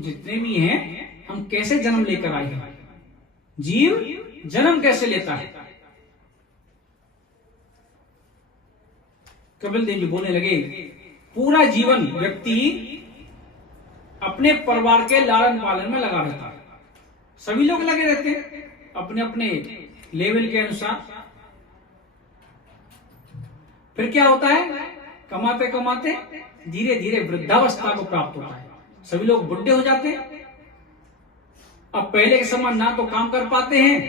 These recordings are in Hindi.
जितने भी हैं, हम कैसे जन्म लेकर आए हैं, जीव जन्म कैसे लेता है। कपिल देव जी बोलने लगे, पूरा जीवन व्यक्ति अपने परिवार के लालन पालन में लगा रहता है। सभी लोग लगे रहते हैं अपने अपने लेवल के अनुसार। फिर क्या होता है, कमाते कमाते धीरे धीरे वृद्धावस्था को प्राप्त होता है। सभी लोग बुढ़े हो जाते हैं। अब पहले के समान ना तो काम कर पाते हैं,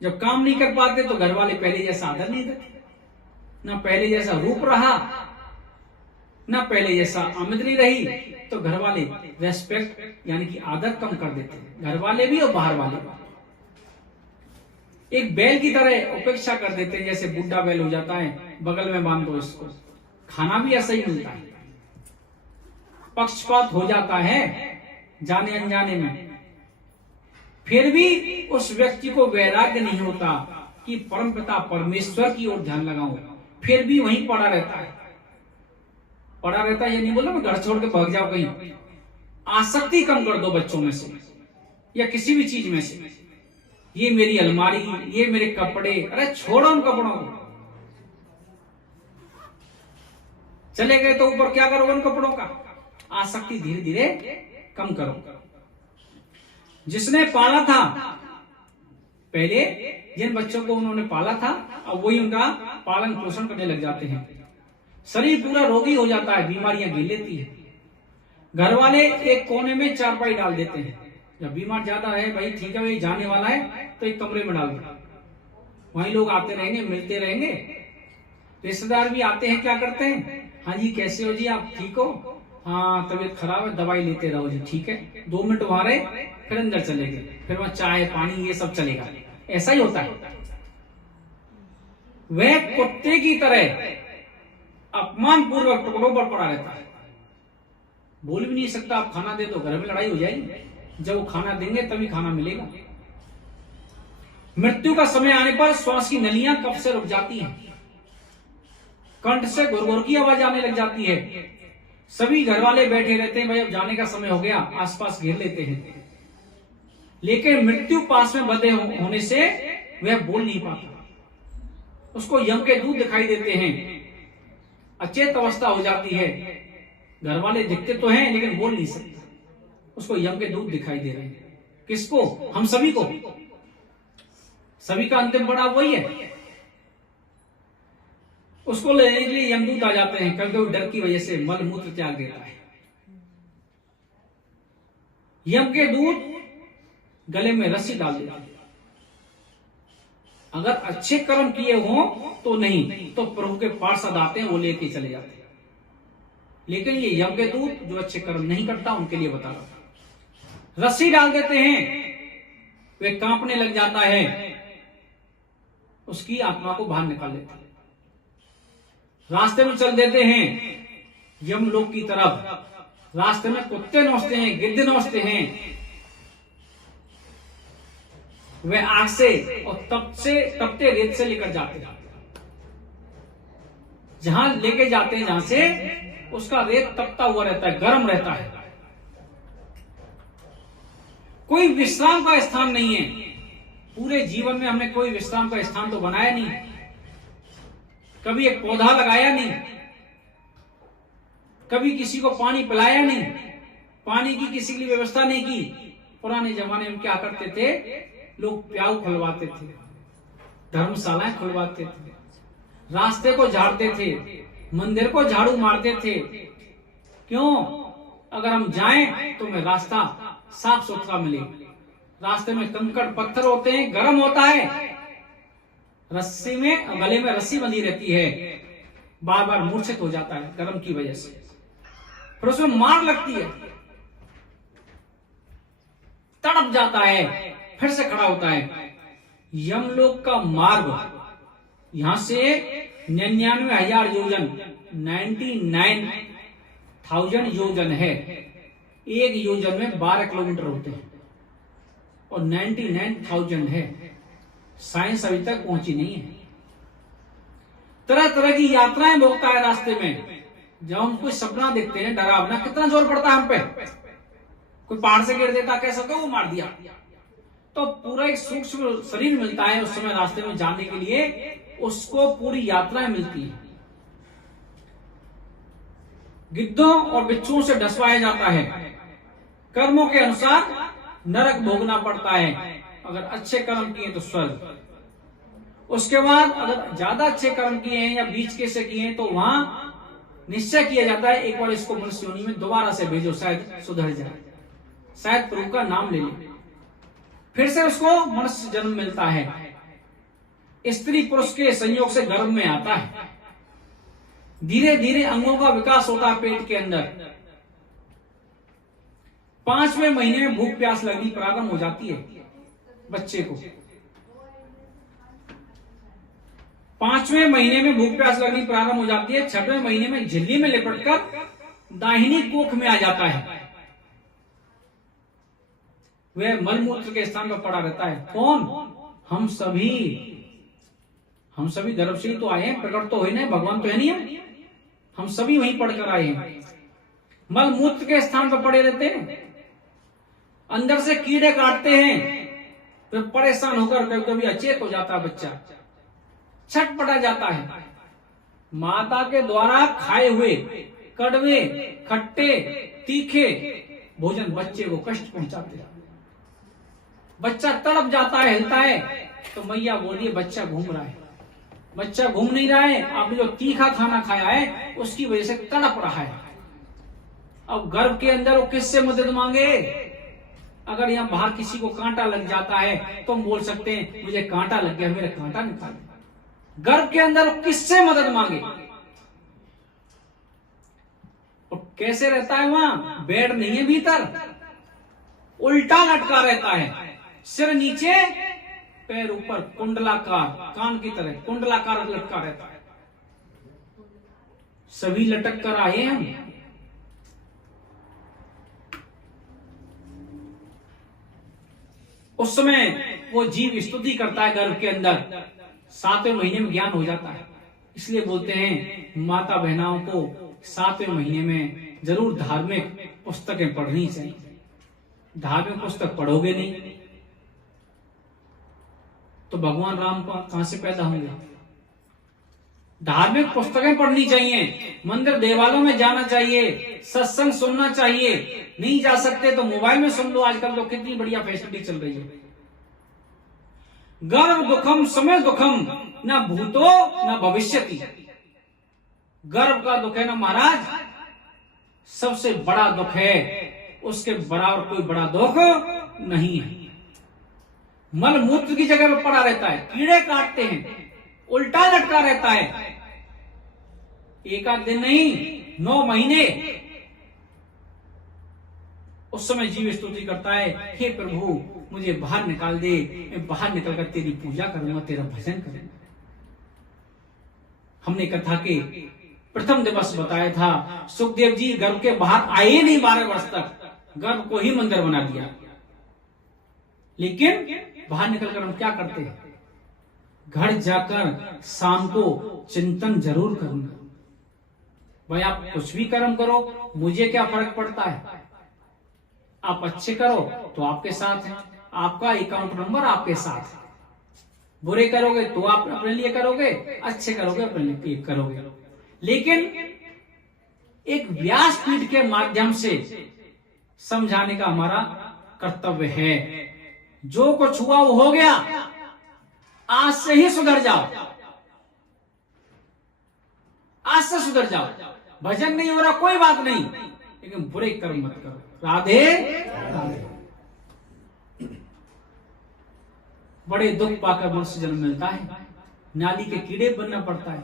जब काम नहीं कर पाते तो घर वाले पहले जैसा आदर नहीं देते, ना पहले जैसा रूप रहा, ना पहले जैसा आमदनी रही, तो घर वाले रेस्पेक्ट यानी कि आदर कम कर देते हैं, घर वाले भी और बाहर वाले भी। एक बैल की तरह उपेक्षा कर देते हैं, जैसे बुढ़ा बैल हो जाता है, बगल में बांध दो इसको। खाना भी ऐसा ही मिलता है, पक्षपात हो जाता है जाने अनजाने में। फिर भी उस व्यक्ति को वैराग्य नहीं होता कि परमपिता परमेश्वर की ओर ध्यान लगाऊं, फिर भी वहीं पड़ा रहता है। पड़ा रहता है, ये नहीं बोला मैं घर छोड़ के भाग जाओ कहीं। आसक्ति कम कर दो बच्चों में से या किसी भी चीज में से। ये मेरी अलमारी, ये मेरे कपड़े, अरे छोड़ो उन कपड़ों को। चले गए तो ऊपर क्या करोगे उन कपड़ों का। आसक्ति धीरे धीरे कम करो। जिसने पाला था पहले, जिन बच्चों को उन्होंने पाला था, अब वही उनका पालन पोषण करने लग जाते हैं। शरीर पूरा रोगी हो जाता है, बीमारियां घेर लेती है। घर वाले एक कोने में चारपाई डाल देते हैं। जब बीमार ज्यादा है, भाई ठीक है भाई जाने वाला है, तो एक कमरे में डाल दो, वहीं लोग आते रहेंगे, मिलते रहेंगे। रिश्तेदार भी आते हैं, क्या करते हैं, हाँ जी कैसे हो जी, आप ठीक हो, हाँ तबीयत खराब है, दवाई लेते रहो जी, ठीक है। 2 मिनट वहां रहे, फिर अंदर चले गए, फिर वहां चाय पानी ये सब चलेगा। ऐसा ही होता है। वह कुत्ते की तरह अपमान पूर्वक टुकड़ों पर पड़ा रहता है, बोल भी नहीं सकता। आप खाना दे दो, घर में लड़ाई हो जाएगी। जब वो खाना देंगे तभी खाना मिलेगा। मृत्यु का समय आने पर श्वास की नलियां कब से रुक जाती हैं, कंठ से गुरगुर की आवाज आने लग जाती है। सभी घर वाले बैठे रहते हैं, भाई अब जाने का समय हो गया, आसपास घेर लेते हैं। लेकिन मृत्यु पास में बंधे होने से वह बोल नहीं पाता। उसको यम के दूत दिखाई देते हैं, अचेत अवस्था हो जाती है। घर वाले दिखते तो हैं लेकिन बोल नहीं सकते। उसको यम के दूत दिखाई दे रहे हैं। किसको, हम सभी को। सभी का अंतिम पड़ाव वही है। उसको लेने के लिए यमदूत आ जाते हैं, कभी कभी डर की वजह से मल मूत्र त्याग देता है। यम के दूत गले में रस्सी डाल देते हैं। अगर अच्छे कर्म किए हों तो नहीं, तो प्रभु के पार्षद आते हैं, वो लेके चले जाते हैं। लेकिन ये यम के दूत जो अच्छे कर्म नहीं करता उनके लिए बता रहा, रस्सी डाल देते हैं, वे कांपने लग जाता है, उसकी आत्मा को बाहर निकाल लेते हैं। रास्ते में चल देते हैं यमलोक की तरफ। रास्ते में कुत्ते नोचते हैं, गिद्ध नोचते हैं। वे आग से और तपते रेत से लेकर जाते हैं, जहां लेके जाते हैं, जहां से उसका रेत तपता हुआ रहता है, गर्म रहता है। कोई विश्राम का स्थान नहीं है। पूरे जीवन में हमने कोई विश्राम का स्थान तो बनाया नहीं, कभी एक पौधा लगाया नहीं, कभी किसी को पानी पिलाया नहीं, पानी की किसी की व्यवस्था नहीं की। पुराने जमाने में क्या करते थे, लोग प्याऊ खुलवाते थे, धर्मशालाएं खुलवाते थे, रास्ते को झाड़ते थे, मंदिर को झाड़ू मारते थे। क्यों, अगर हम जाएं तो हमें रास्ता साफ सुथरा मिले। रास्ते में कंकड़ पत्थर होते हैं, गर्म होता है, रस्सी में गले में रस्सी बंधी रहती है, बार बार मूर्छित हो जाता है गर्म की वजह से, फिर उसमें मार लगती है, तड़प जाता है, फिर से खड़ा होता है। यमलोक का मार्ग यहां से 99,000 योजन 99,000 योजन है। एक योजन में 12 किलोमीटर होते हैं और 99,000 है। साइंस अभी तक पहुंची नहीं है। तरह तरह की यात्राएं भोगता है रास्ते में। जब हम कोई सपना देखते हैं डरावना, कितना जोर पड़ता है हम पे। कोई पहाड़ से गिर देता, कैसा होता, वो मार दिया। तो पूरा एक सूक्ष्म शरीर मिलता है उस समय रास्ते में जाने के लिए, उसको पूरी यात्राएं मिलती है। गिद्धों और बिच्छुओं से डसवाया जाता है। कर्मों के अनुसार नरक भोगना पड़ता है, अगर अच्छे कर्म किए तो स्वर्ग। उसके बाद अगर ज्यादा अच्छे कर्म किए हैं या बीच के से किए हैं तो वहां निश्चय किया जाता है एक बार इसको मनुष्य योनि में दोबारा से भेजो, शायद सुधर जाए, शायद प्रभु का नाम ले ले। फिर से उसको मनुष्य जन्म मिलता है। स्त्री पुरुष के संयोग से गर्भ में आता है। धीरे धीरे अंगों का विकास होता है पेट के अंदर। 5वें महीने में भूख प्यास लगनी प्रारंभ हो जाती है बच्चे को। 5वें महीने में भूख प्यास लगनी प्रारंभ हो जाती है। 6वें महीने में झिल्ली में लिपटकर दाहिनी कोख में आ जाता है। वह मलमूत्र के स्थान पर पड़ा रहता है। कौन? हम सभी गर्भ से ही तो आए हैं, प्रकट तो हुए नहीं, भगवान तो है नहीं, हम सभी वहीं पढ़कर आए हैं। मलमूत्र के स्थान पर पड़े रहते हैं। अंदर से कीड़े काटते हैं, तो परेशान होकर कभी कभी अचेत हो जाता है बच्चा, छटपटा जाता है। माता के द्वारा खाए हुए कड़वे, खट्टे, तीखे भोजन बच्चे को कष्ट पहुंचाते हैं। बच्चा तड़प जाता है, हिलता है, तो मैया बोलिए बच्चा घूम रहा है। बच्चा घूम नहीं रहा है, आपने जो तीखा खाना खाया है उसकी वजह से तड़प रहा है। अब गर्भ के अंदर वो किससे मदद मांगे? अगर यहाँ बाहर किसी को कांटा लग जाता है तो हम बोल सकते हैं मुझे कांटा लग गया, मेरा कांटा निकाल। गर्भ के अंदर किससे मदद मांगे? और कैसे रहता है वहां? बेड नहीं है भीतर, उल्टा लटका रहता है, सिर नीचे पैर ऊपर, कुंडलाकार, कान की तरह कुंडलाकार लटका रहता है। सभी लटक कर आए हम। उस समय वो जीव स्तुति करता है गर्भ के अंदर। 7वें महीने में ज्ञान हो जाता है। इसलिए बोलते हैं माता बहनाओं को 7वें महीने में जरूर धार्मिक पुस्तकें पढ़नी चाहिए। धार्मिक पुस्तक पढ़ोगे नहीं तो भगवान राम कहां से पैदा होंगे? धार्मिक पुस्तकें पढ़नी चाहिए, मंदिर देवालयों में जाना चाहिए, सत्संग सुनना चाहिए। नहीं जा सकते तो मोबाइल में सुन लो, आजकल तो कितनी बढ़िया फैसिलिटी चल रही है। गर्भ दुखम समय दुखम न भूतो न भविष्यति। गर्भ का दुख है ना महाराज, सबसे बड़ा दुख है, उसके बराबर कोई बड़ा दुख नहीं है। मल मूत्र की जगह पर पड़ा रहता है, कीड़े काटते हैं, उल्टा लटका रहता है। एक आध दिन नहीं, 9 महीने। उस समय जीव स्तुति करता है, हे प्रभु मुझे बाहर निकाल दे, मैं बाहर निकलकर तेरी पूजा करूंगा, तेरा भजन करूंगा। हमने कथा के प्रथम दिवस बताया था, सुखदेव जी गर्भ के बाहर आए नहीं 12 वर्ष तक, गर्भ को ही मंदिर बना दिया। लेकिन बाहर निकलकर हम क्या करते हैं? घर जाकर शाम को चिंतन जरूर करूंगा। भाई आप कुछ भी कर्म करो, मुझे क्या फर्क पड़ता है? आप अच्छे करो तो आपके साथ है, आपका अकाउंट नंबर आपके साथ है। बुरे करोगे तो आप अपने लिए करोगे, अच्छे करोगे अपने लिए करोगे। लेकिन एक व्यासपीठ के माध्यम से समझाने का हमारा कर्तव्य है। जो कुछ हुआ वो हो गया, आज से ही सुधर जाओ, आज से सुधर जाओ। भजन नहीं हो रहा कोई बात नहीं, लेकिन बुरे कर्म मत करो। राधे राधे। बड़े दुख पाकर मनुष्य जन्म मिलता है। नाली के कीड़े बनना पड़ता है,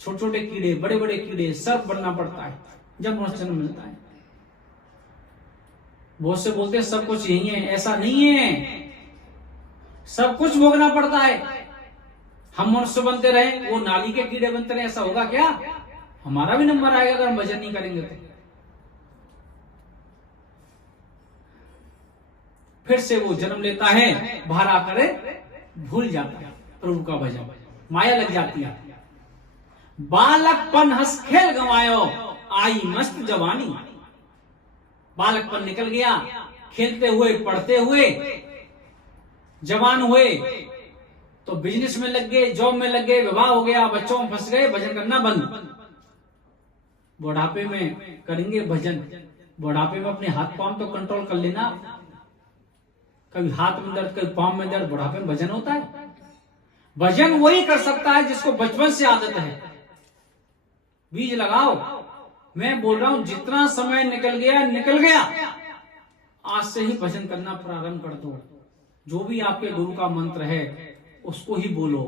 छोटे छोटे कीड़े, बड़े बड़े कीड़े, सर्प बनना पड़ता है जब मनुष्य जन्म मिलता है। बहुत से बोलते हैं सब कुछ यही है, ऐसा नहीं है। सब कुछ भोगना पड़ता है। हम मनुष्य बनते रहे, वो नाली के कीड़े बनते रहे, ऐसा होगा क्या? हमारा भी नंबर आएगा अगर हम भजन नहीं करेंगे तो। फिर से वो जन्म लेता है, बाहर आकर भूल जाता है प्रभु का भजन, माया लग जाती है। बालकपन हंस खेल गंवायो, आई मस्त जवानी। बालकपन निकल गया, खेलते हुए, पढ़ते हुए, जवान हुए तो बिजनेस में लग गए, जॉब में लग गए, विवाह हो गया, बच्चों में फंस गए, भजन करना बंद। बुढ़ापे में करेंगे भजन। बुढ़ापे में अपने हाथ पांव तो कंट्रोल कर लेना। कभी हाथ में दर्द, कभी पांव में दर्द, बुढ़ापे में भजन होता है? भजन वही कर सकता है जिसको बचपन से आदत है। बीज लगाओ। मैं बोल रहा हूं जितना समय निकल गया निकल गया, आज से ही भजन करना प्रारंभ कर दो। जो भी आपके गुरु का मंत्र है उसको ही बोलो।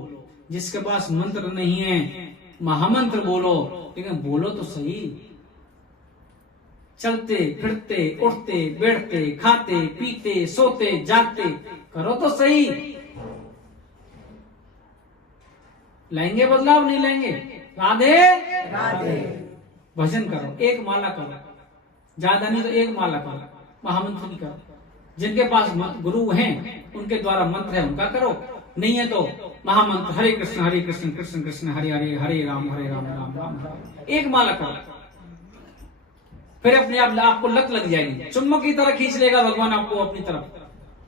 जिसके पास मंत्र नहीं है महामंत्र बोलो, लेकिन बोलो तो सही। चलते फिरते, उठते बैठते, खाते पीते, सोते जागते, करो तो सही। लाएंगे बदलाव, नहीं लाएंगे? राधे राधे। भजन करो, एक माला करो, ज्यादा नहीं तो एक माला करो, महामंत्र की करो। जिनके पास गुरु हैं उनके द्वारा मंत्र है उनका करो, नहीं है तो महामंत्र हरे कृष्ण कृष्ण कृष्ण हरे हरे, हरे राम राम राम हरे। एक माला करो, फिर अपने आप आपको लत लग जाएगी। चुम्बक की तरह खींच लेगा भगवान आपको अपनी तरफ।